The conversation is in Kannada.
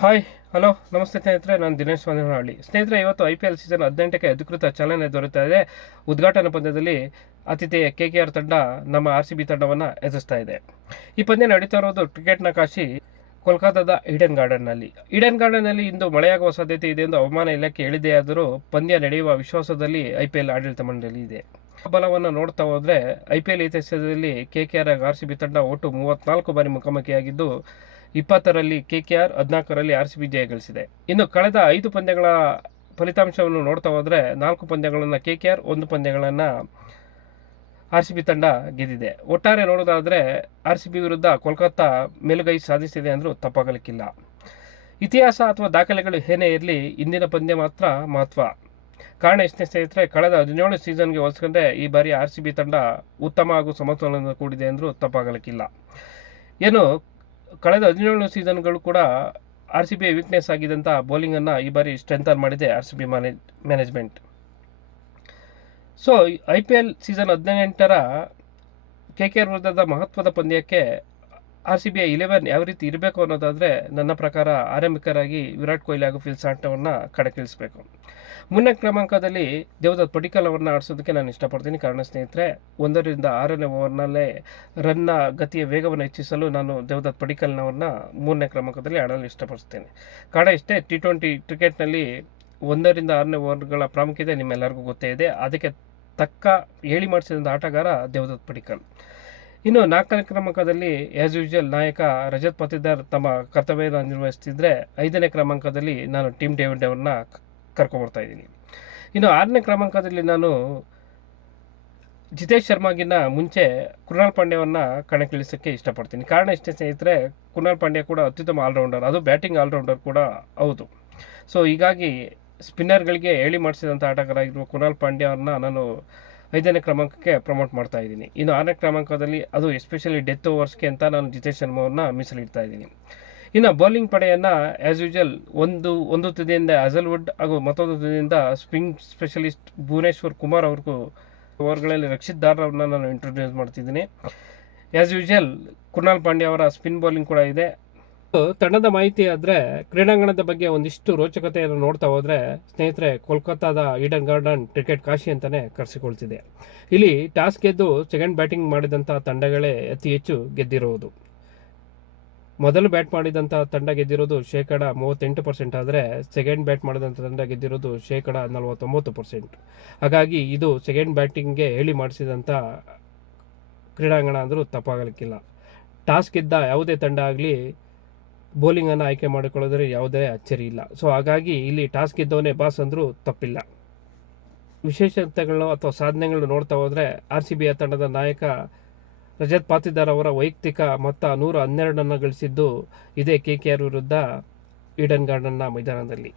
ಹಾಯ್ ಹಲೋ ನಮಸ್ತೆ ಸ್ನೇಹಿತರೆ, ನಾನು ದಿನೇಶ್ ಸ್ವಾಮಿಹಳ್ಳಿ. ಸ್ನೇಹಿತರೆ, ಇವತ್ತು IPL ಸೀಸನ್ 18ಕ್ಕೆ ಅಧಿಕೃತ ಚಾಲನೆ ದೊರೆತಾ ಇದೆ. ಉದ್ಘಾಟನಾ ಪಂದ್ಯದಲ್ಲಿ ಆತಿಥೇಯ KKR ತಂಡ ನಮ್ಮ RCB ತಂಡವನ್ನು ಎದುರಿಸ್ತಾ ಇದೆ. ಈ ಪಂದ್ಯ ನಡೀತಾ ಇರೋದು ಕ್ರಿಕೆಟ್ನ ಕಾಶಿ ಕೋಲ್ಕತ್ತಾದ ಈಡನ್ ಗಾರ್ಡನ್ನಲ್ಲಿ ಇಂದು ಮಳೆಯಾಗುವ ಸಾಧ್ಯತೆ ಇದೆ ಎಂದು ಹವಾಮಾನ ಇಲಾಖೆ ಹೇಳಿದೆಯಾದರೂ ಪಂದ್ಯ ನಡೆಯುವ ವಿಶ್ವಾಸದಲ್ಲಿ IPL ಆಡಳಿತ ಮಂಡಳಿ ಇದೆ. ಬಲವನ್ನು ನೋಡ್ತಾ ಹೋದರೆ IPL ಇತಿಹಾಸದಲ್ಲಿ KKR RCB ತಂಡ ಒಟ್ಟು 34 ಬಾರಿ ಮುಖಾಮುಖಿಯಾಗಿದ್ದು 20ರಲ್ಲಿ KKR, 14ರಲ್ಲಿ RCB ಜಯ ಗಳಿಸಿದೆ. ಇನ್ನು ಕಳೆದ 5 ಪಂದ್ಯಗಳ ಫಲಿತಾಂಶವನ್ನು ನೋಡ್ತಾ ಹೋದರೆ 4 ಪಂದ್ಯಗಳನ್ನು KKR, 1 ಪಂದ್ಯಗಳನ್ನು RCB ತಂಡ ಗೆದ್ದಿದೆ. ಒಟ್ಟಾರೆ ನೋಡೋದಾದರೆ RCB ವಿರುದ್ಧ ಕೋಲ್ಕತ್ತಾ ಮೇಲುಗೈ ಸಾಧಿಸಿದೆ ಅಂದರೂ ತಪ್ಪಾಗಲಿಕ್ಕಿಲ್ಲ. ಇತಿಹಾಸ ಅಥವಾ ದಾಖಲೆಗಳು ಏನೇ ಇರಲಿ, ಇಂದಿನ ಪಂದ್ಯ ಮಾತ್ರ ಮಹತ್ವ. ಕಾರಣ ಎಷ್ಟನೇ ಸ್ನೇಹಿತರೆ, ಕಳೆದ 17 ಸೀಸನ್ಗೆ ಹೋಲಿಸಿಕೊಂಡ್ರೆ ಈ ಬಾರಿ RCB ತಂಡ ಉತ್ತಮ ಹಾಗೂ ಸಮತೋಲನದಿಂದ ಕೂಡಿದೆ ಅಂದರೂ ತಪ್ಪಾಗಲಿಕ್ಕಿಲ್ಲ. ಏನು ಕಳೆದ 17 ಸೀಸನ್ಗಳು ಕೂಡ RCB ವೀಕ್ನೆಸ್ ಆಗಿದ್ದಂಥ ಬೌಲಿಂಗನ್ನು ಈ ಬಾರಿ ಸ್ಟ್ರೆಂಥನ್ ಮಾಡಿದೆ RCB management. So IPL season 18ರ KKR ವಿರುದ್ಧದ ಮಹತ್ವದ ಪಂದ್ಯಕ್ಕೆ RCB 11 ಯಾವ ರೀತಿ ಇರಬೇಕು ಅನ್ನೋದಾದರೆ, ನನ್ನ ಪ್ರಕಾರ ಆರಂಭಿಕರಾಗಿ ವಿರಾಟ್ ಕೊಹ್ಲಿ ಹಾಗೂ ಫಿಲ್ ಸಾಲ್ಟವನ್ನು ಕಣಕ್ಕಿಳಿಸಬೇಕು. ಮುನ್ನೆ ಕ್ರಮಾಂಕದಲ್ಲಿ ದೇವದತ್ ಪಡಿಕ್ಕಲ್ ಅವರನ್ನು ಆಡಿಸೋದಕ್ಕೆ ನಾನು ಇಷ್ಟಪಡ್ತೀನಿ. ಕಾರಣ ಸ್ನೇಹಿತರೆ, 1ರಿಂದ 6ನೇ ಓವರ್ನಲ್ಲೇ ರನ್ನ ಗತಿಯ ವೇಗವನ್ನು ಹೆಚ್ಚಿಸಲು ನಾನು ದೇವದತ್ ಪಡಿಕ್ಕಲ್ನವ್ರನ್ನ 3ನೇ ಕ್ರಮಾಂಕದಲ್ಲಿ ಆಡಲು ಇಷ್ಟಪಡ್ತೇನೆ. ಕಾರಣ ಇಷ್ಟೇ, T20 ಕ್ರಿಕೆಟ್ನಲ್ಲಿ 1ರಿಂದ 6ನೇ ಓವರ್ಗಳ ಪ್ರಾಮುಖ್ಯತೆ ನಿಮ್ಮೆಲ್ಲರಿಗೂ ಗೊತ್ತೇ ಇದೆ. ಅದಕ್ಕೆ ತಕ್ಕ ಹೇಳಿ ಮಾಡಿಸಿದಂಥ ಆಟಗಾರ ದೇವದತ್ ಪಡಿಕ್ಕಲ್. ಇನ್ನು 4ನೇ ಕ್ರಮಾಂಕದಲ್ಲಿ ಆ್ಯಸ್ ಯೂಶುವಲ್ ನಾಯಕ ರಜತ್ ಪಾಟಿದಾರ್ ತಮ್ಮ ಕರ್ತವ್ಯವನ್ನು ನಿರ್ವಹಿಸ್ತಿದ್ರೆ, 5ನೇ ಕ್ರಮಾಂಕದಲ್ಲಿ ನಾನು ಟಿಮ್ ಡೇವಿಡ್ ಅವ್ರನ್ನ ಕರ್ಕೊಂಬರ್ತಾ ಇದ್ದೀನಿ. ಇನ್ನು 6ನೇ ಕ್ರಮಾಂಕದಲ್ಲಿ ನಾನು ಜಿತೇಶ್ ಶರ್ಮಾಗಿನ್ನ ಮುಂಚೆ ಕೃಣಾಲ್ ಪಾಂಡ್ಯವನ್ನು ಕಣಕ್ಕಿಳಿಸೋಕ್ಕೆ ಇಷ್ಟಪಡ್ತೀನಿ. ಕಾರಣ ಇಷ್ಟೇ ಸ್ನೇಹಿತರೆ, ಕೃಣಾಲ್ ಪಾಂಡ್ಯ ಕೂಡ ಅತ್ಯುತ್ತಮ ಆಲ್ರೌಂಡರ್, ಅದು ಬ್ಯಾಟಿಂಗ್ ಆಲ್ರೌಂಡರ್ ಕೂಡ ಹೌದು. ಸೊ ಹೀಗಾಗಿ ಸ್ಪಿನ್ನರ್ಗಳಿಗೆ ಹೇಳಿ ಮಾಡಿಸಿದಂಥ ಆಟಗಾರರಾಗಿರುವ ಕೃಣಾಲ್ ಪಾಂಡ್ಯ ಅವ್ರನ್ನ ನಾನು 5ನೇ ಕ್ರಮಾಂಕಕ್ಕೆ ಪ್ರಮೋಟ್ ಮಾಡ್ತಾ ಇದ್ದೀನಿ. ಇನ್ನು 6ನೇ ಕ್ರಮಾಂಕದಲ್ಲಿ ಅದು ಎಸ್ಪೆಷಲಿ ಡೆತ್ ಓವರ್ಸ್ಗೆ ಅಂತ ನಾನು ಜಿತೇಶ್ ಶರ್ಮಾ ಅವ್ರನ್ನ ಮೀಸಲಿಡ್ತಾ ಇದ್ದೀನಿ. ಇನ್ನು ಬೌಲಿಂಗ್ ಪಡೆಯನ್ನು ಆ್ಯಸ್ ಯೂಶುವಲ್ ಒಂದು ತುದಿಯಿಂದ ಹಜಲ್ವುಡ್ ಹಾಗೂ ಮತ್ತೊಂದು ತುದಿಯಿಂದ ಸ್ಪಿನ್ ಸ್ಪೆಷಲಿಸ್ಟ್ ಭುವನೇಶ್ವರ್ ಕುಮಾರ್ ಅವ್ರಿಗೂ ಓವರ್ಗಳಲ್ಲಿ ರಕ್ಷಿತ್ ದಾರ್ ಅವ್ರನ್ನ ನಾನು ಇಂಟ್ರೊಡ್ಯೂಸ್ ಮಾಡ್ತಿದ್ದೀನಿ. ಆ್ಯಸ್ ಯೂಶುವಲ್ ಕೃಣಾಲ್ ಪಾಂಡ್ಯ ಅವರ ಸ್ಪಿನ್ ಬೌಲಿಂಗ್ ಕೂಡ ಇದೆ. ತಂಡದ ಮಾಹಿತಿ ಆದರೆ, ಕ್ರೀಡಾಂಗಣದ ಬಗ್ಗೆ ಒಂದಿಷ್ಟು ರೋಚಕತೆಯನ್ನು ನೋಡ್ತಾ ಹೋದರೆ ಸ್ನೇಹಿತರೆ, ಕೋಲ್ಕತ್ತಾದ ಈಡನ್ ಗಾರ್ಡನ್ ಕ್ರಿಕೆಟ್ ಕಾಶಿ ಅಂತಲೇ ಕರೆಸಿಕೊಳ್ತಿದೆ. ಇಲ್ಲಿ ಟಾಸ್ ಗೆದ್ದು ಸೆಕೆಂಡ್ ಬ್ಯಾಟಿಂಗ್ ಮಾಡಿದಂಥ ತಂಡಗಳೇ ಅತಿ ಹೆಚ್ಚು ಗೆದ್ದಿರುವುದು. ಮೊದಲು ಬ್ಯಾಟ್ ಮಾಡಿದಂಥ ತಂಡ ಗೆದ್ದಿರೋದು 38%, ಆದರೆ ಸೆಕೆಂಡ್ ಬ್ಯಾಟ್ ಮಾಡಿದಂಥ ತಂಡ ಗೆದ್ದಿರೋದು 49%. ಹಾಗಾಗಿ ಇದು ಸೆಕೆಂಡ್ ಬ್ಯಾಟಿಂಗ್ಗೆ ಹೇಳಿ ಮಾಡಿಸಿದಂಥ ಕ್ರೀಡಾಂಗಣ ಅಂದರೂ ತಪ್ಪಾಗಲಿಕ್ಕಿಲ್ಲ. ಟಾಸ್ ಗೆದ್ದ ಯಾವುದೇ ತಂಡ ಆಗಲಿ ಬೌಲಿಂಗನ್ನು ಆಯ್ಕೆ ಮಾಡಿಕೊಳ್ಳೋದ್ರೆ ಯಾವುದೇ ಅಚ್ಚರಿ ಇಲ್ಲ. ಸೊ ಹಾಗಾಗಿ ಇಲ್ಲಿ ಟಾಸ್ ಗೆದ್ದವನೇ ಬಾಸ್ ಅಂದರೂ ತಪ್ಪಿಲ್ಲ. ವಿಶೇಷತೆಗಳು ಅಥವಾ ಸಾಧನೆಗಳು ನೋಡ್ತಾ ಹೋದರೆ, RCB ತಂಡದ ನಾಯಕ ರಜತ್ ಪಾಟಿದಾರ್ ಅವರ ವೈಯಕ್ತಿಕ ಮೊತ್ತ 112 ಗಳಿಸಿದ್ದು ಇದೇ KKR ವಿರುದ್ಧ ಈಡನ್ ಗಾರ್ಡನ್ನ ಮೈದಾನದಲ್ಲಿ.